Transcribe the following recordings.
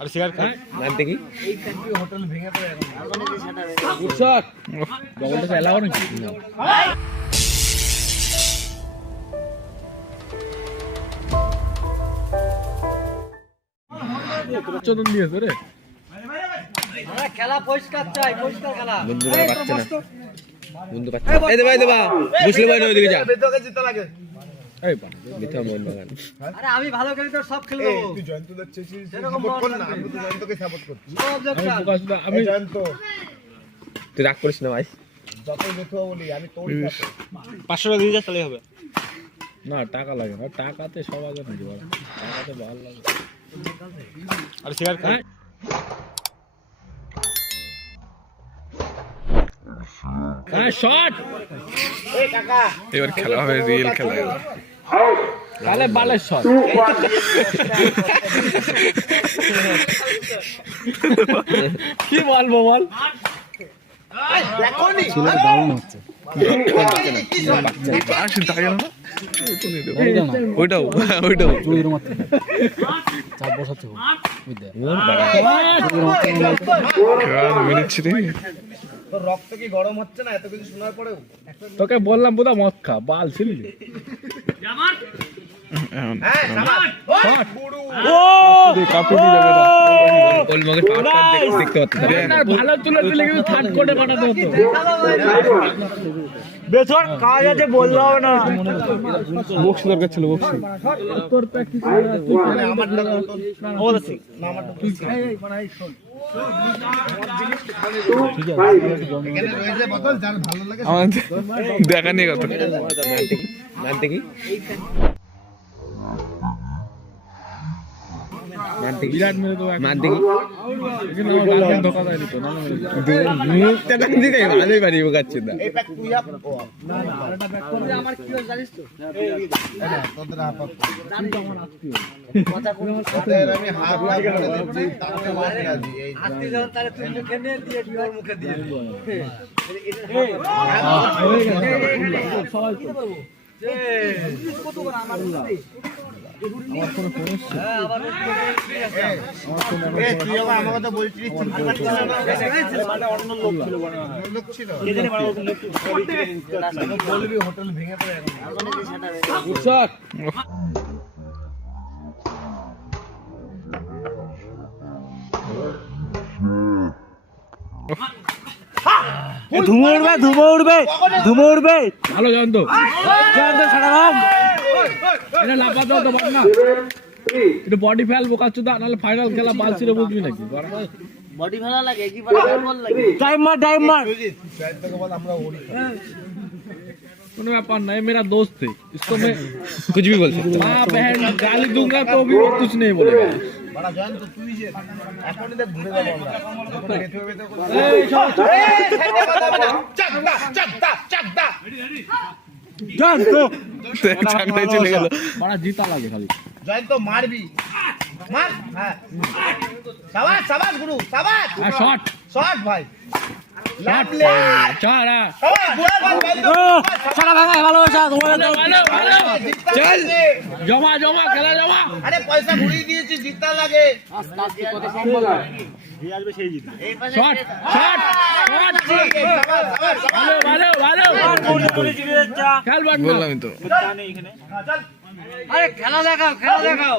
আর cigarette খাই নামতে কি এই ফ্যাক্টরি হোটেল ভেঙে পড়ে এখন গুডশট বগলটা চালাও নাকি চোদন দিয়েছে রে আমরা খেলা পরিষ্কার চাই, পরিষ্কার খেলা। বন্ধুরা পাচ্ছে না বন্ধু পাচ্ছে এই দে ভাই মুসলিম ভাই ওইদিকে যা বেদকে জিতা লাগে। এই বা মিঠা মন বাগান আরে আমি ভালো খেলি তো সব খেলবো। তুই জয়ন্তদের চেয়েছিস সেরকম সাপোর্ট কর মন না, লাগবে। আমি তো জয়ন্তকে সাপোর্ট করছি। No objection। আমি জয়ন্ত তুই রাগ করিস না ভাই যতই বেথুয়া বলি আমি তোর সাথে 500 টাকা দিয়ে যা তাহলেই হবে না টাকা লাগে না টাকাতে সব আগে নাকি বড় টাকাতে ভালো লাগে আর সিগারেট খাই হ্যাঁ শট এই কাকা এবার খেলা হবে রিয়েল খেলা তাহলে বালের শট কি বলবো বল দেখোনি দারুণ হচ্ছে ওইটাও চুরির মাত্র চাপ বসাচ্ছে তোর রক্ত কি গরম হচ্ছে না এত কিছু শোনার পরেও? তোকে বললাম বোধা মদ খা বাল ছিলি হ্যাঁ সাবাস শট গুরু ওলমগে পাওয়ার দেখতে পাচ্ছি ভালো তুলে দিলে কিন্তু থার্ড কোর্টে পাঠাতে হতো বেসর কাজ আছে বলতে হবে না। বক্স দরকার ছিল বক্স তোর প্র্যাকটিস আমারটা তোর বলছি না আমারটা তুই এখানে রয়েছে বোতল যার ভালো লাগে দেখা নিয়ে কথা নামতে কি নামতে কি বিরাট মেরে তো নামতে কি কিন্তু আমার গার্লফ্রেন্ড ধোকা দেয়নি তো না মুখটা টান দিতে ভালোই পারি বোকাচ্ছি না এই প্যাক তুই আপ ও না না আরেকটা ব্যাক করে আমার কি হয় জানিস তো? তোদের হাত আপ কথা কোন তোদের আমি হাত আপ করে দিচ্ছি তারপরে মারতে আসি এই আস্তে যখন তাহলে তুই মুখে নিয়ে দিয়ে ওর মুখে দিয়ে কতবার আমার হ্যাঁ আবার এ তুই আবার আমার কথা বলছিস চিনতে পারছিস না মানে অন্য লোক ছিল বলবি হোটেল ভেঙে পড়ে এখন গুডশট ধুমো উঠবে ধুমো উঠবে ধুমো উঠবে ভালো জানতো জয়ন্ত সারারাম এটা লাফাতে হতো পার না এটা বডি ফেল বোকাচ্ছ দা নাহলে ফাইনাল খেলা বাল ছিঁড়ে বুঝবি নাকি বডি ভালো লাগে কি বল লাগে টাইম মার জয়ন্তকে বল আমরা ওড়ি কোনো ব্যাপার नहीं मेरा दोस्त है इसको मैं कुछ भी बोल सकते माँ बहन गाली दूंगा तो भी वो कुछ नहीं बोलेगा বড় জয়ন্ত তুই যে এখনই দেখ ঘুরে যাবো আমরা বেথুয়া বেথুয়া করে এই সব চাকদা জয়ন্ত চাকরাই চলে গেল বড় জিতা লাগে খালি জয়ন্ত মারবি মার হ্যাঁ সাবাস সাবাস গুরু সাবাস আর শট শট ভাই শট লে চারা সারা ভাঙা ভালোবাসা তোমার চল জমা জমা খেলা জমা আরে পয়সা ঘুরিয়ে দিয়েছি জিততে লাগে শট শট শট ভালো ভালো ভালো খেল বাট বললাম তো আরে খেলা দেখাও খেলা দেখাও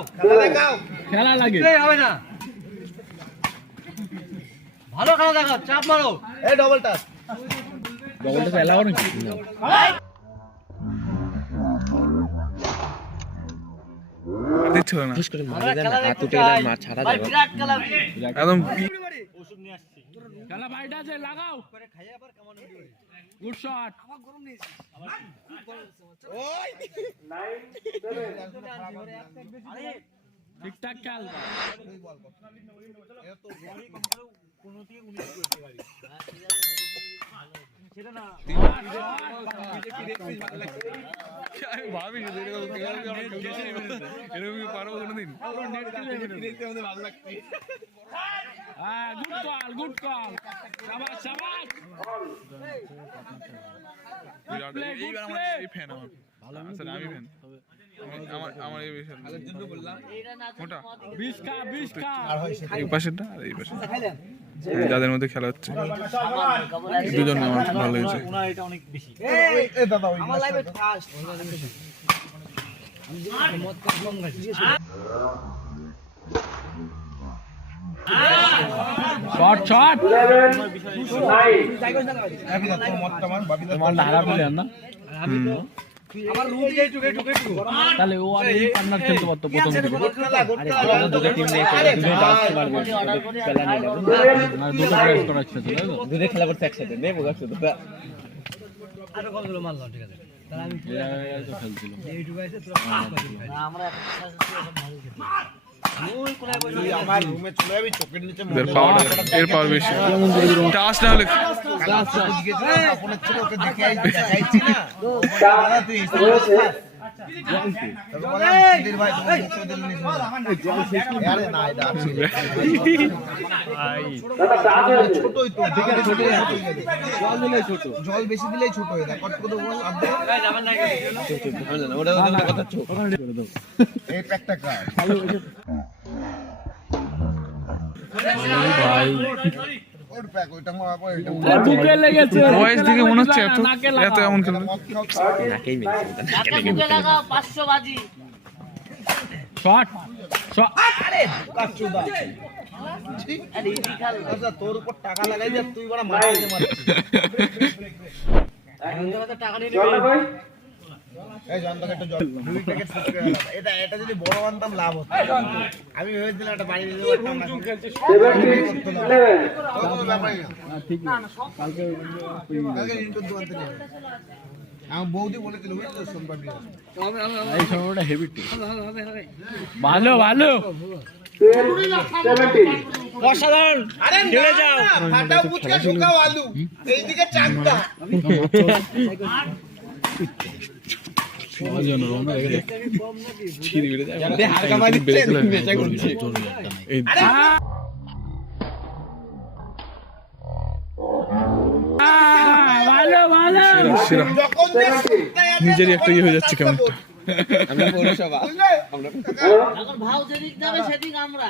খেলা লাগে এই হবে না ভালো খেলা দেখাও চাপ মারো এই ডবল টাচ বলটা খেলা নাকি দিচ্ছ না ঠিক করে মারি দেন হাত উঠে গেলে মা ছাড়া ভাই যাবে বিরাট খেলা একদম খেলা বাইটা আছে লাগাও গুড শট ওই ঠিকঠাক খেল ভাবি এরকম পারবো কোনোদিন গুড কল শাবাশ শাবাশ এইবার আমার এই ফ্যান আমার ভালো আছে আমি ফ্যান আমার এই বিষয় আগের জন্য বললাম মোটা 20 খা এই পাশেরটা আর এই পাশে যাদের মধ্যে খেলা হচ্ছে দুজন আমার ভালো হয়েছে ওনার এটা অনেক বেশি আমার লাইভে ফার্স্ট শট তোমার ধারা প্লেয়ার না আমার রুট এইটুকু তাহলে ও আর এই পার্টনার খেলতে পারতো প্রথম থেকে দুটো টিম নিয়ে দুটো আসতে পারবে প্ল্যান এটা না দুটো প্লেয়ার করা ছিল তাই তো দুটো খেলা করতে একসাথে নেই বোঝা শুধু আরো কতগুলো মারলাম ঠিক আছে তাহলে আমি তো খেলছিল এইটুকু আছে পুরো আমরা আমার রুমে চলে যাবি চোখের নিচে এর পাওয়ার বেশি টাচ না হলে ফোনের ছিল ওকে দেখাইছি না দাদা তুই ভাই আরে না এটা ছোটই তো জল বেশি দিলেই ছোট হয়ে যায় কত কত ওটা কথা চোখ এই প্যাকটা কার ভাই ওর প্যাক ওইটা মারা পড়ে এটা বুকে লেগেছে বয়স দিকে মনে হচ্ছে এত এমন খেলা নাকেই মেরেছে শট আরে কাচুদা আচ্ছা তোর উপর টাকা লাগাই যা তুই বড় মারতে টাকা নিয়ে নিবি এই জানতো একটা জল 2 প্যাকেট ফুটকে এটা এটা যদি বড় আনতাম লাভ হতো আমি ভেবেছিলাম একটা বাড়ি দিয়ে দিতাম না খেলছিস 11 ব্যাপারই না ঠিক কালকে কালকে ইন্টার দোকান থেকে আমি বৌদি বলেছিল বুঝছো সোমবারই এই সময়টা হেভি টিম ভালো ভালো অসাধারণ আরে খেলে যাও ফাটাও পুচকা শুকাও আলু এইদিকে চাকদা হালকা মারি নেশা করছে ভালো ভালো যখন নিজেরই একটা ইয়ে হয়ে যাচ্ছে কেমন আমরা পৌরসভা আমরা এখন ভাও যেদিক যাবে সেদিক আমরা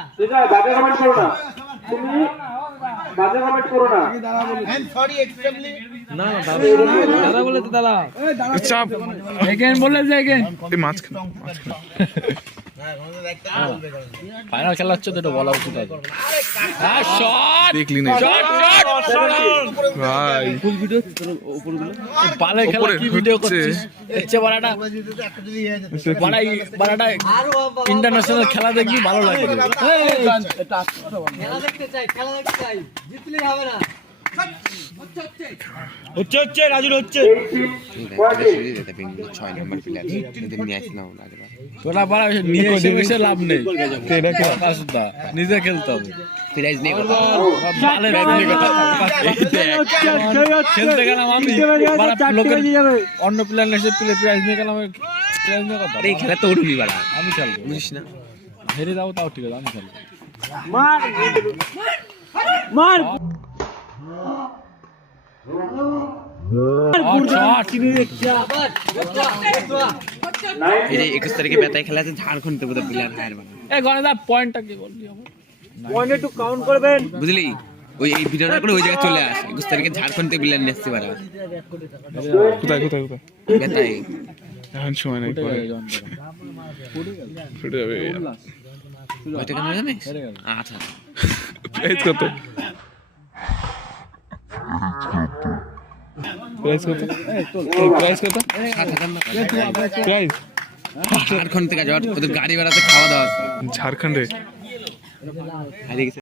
এন্ড সরি এক্সট্রিমলি না দাদা বলে তো দাদা চাপ এগেন বলে যে এগেন এই মাঝখানে ফাইনাল খেলা হচ্ছে তো এটা বলা উচিত আর শট দেখলি না ভাই ফুল ভিডিও তোর উপরগুলো পালে খেলা ওপরে কি ভিডিও হচ্ছে। করছিস এচ্ছে বাড়াটা একটা যদি ইয়ে যেত বাড়াটা ইন্টারন্যাশনাল খেলা দেখবি ভালো লাগে খেলা দেখতে চাই জিতলেই হবে না হচ্ছে রাজুর হচ্ছে তোরা বাড়া নিয়ে এসে লাভ নেই নিজে খেলতে হবে খেলতে গেলাম আমি অন্য প্লেয়ার এসে প্রাইজ নিয়ে গেলাম প্রাইজ নিয়ে কথা এই খেলা তো উঠবি বাড়া আমি খেলবো বুঝিস না হেরে যাবো তাও ঠিক আছে আমি খেলবো এই যে 21 তারিখে বেতায় খেলা আছে ঝাড়খণ্ড থেকে প্লেয়ার হায়ার বানা এই গণেশ পয়েন্টটা কি বললি আমার বুঝলি ওই এই ভিডিওটা করে ওই জায়গায় চলে আস 21 তারিখে ঝাড়খণ্ড থেকে প্লেয়ার নিয়ে আসতে পারে কোথায় কোথায় কোথায় বেতায় এখন সময় নাই পরে ফুটে যাবে ওইটা কেন জানিস আচ্ছা প্রাইস কত প্রাইস কত প্রাইস কত 7,000 প্রাইস ঝাড়খণ্ড থেকে যাওয়ার ওদের গাড়ি ভাড়াতে খাওয়া দাওয়া ঝাড়খণ্ডে হারিয়ে গেছে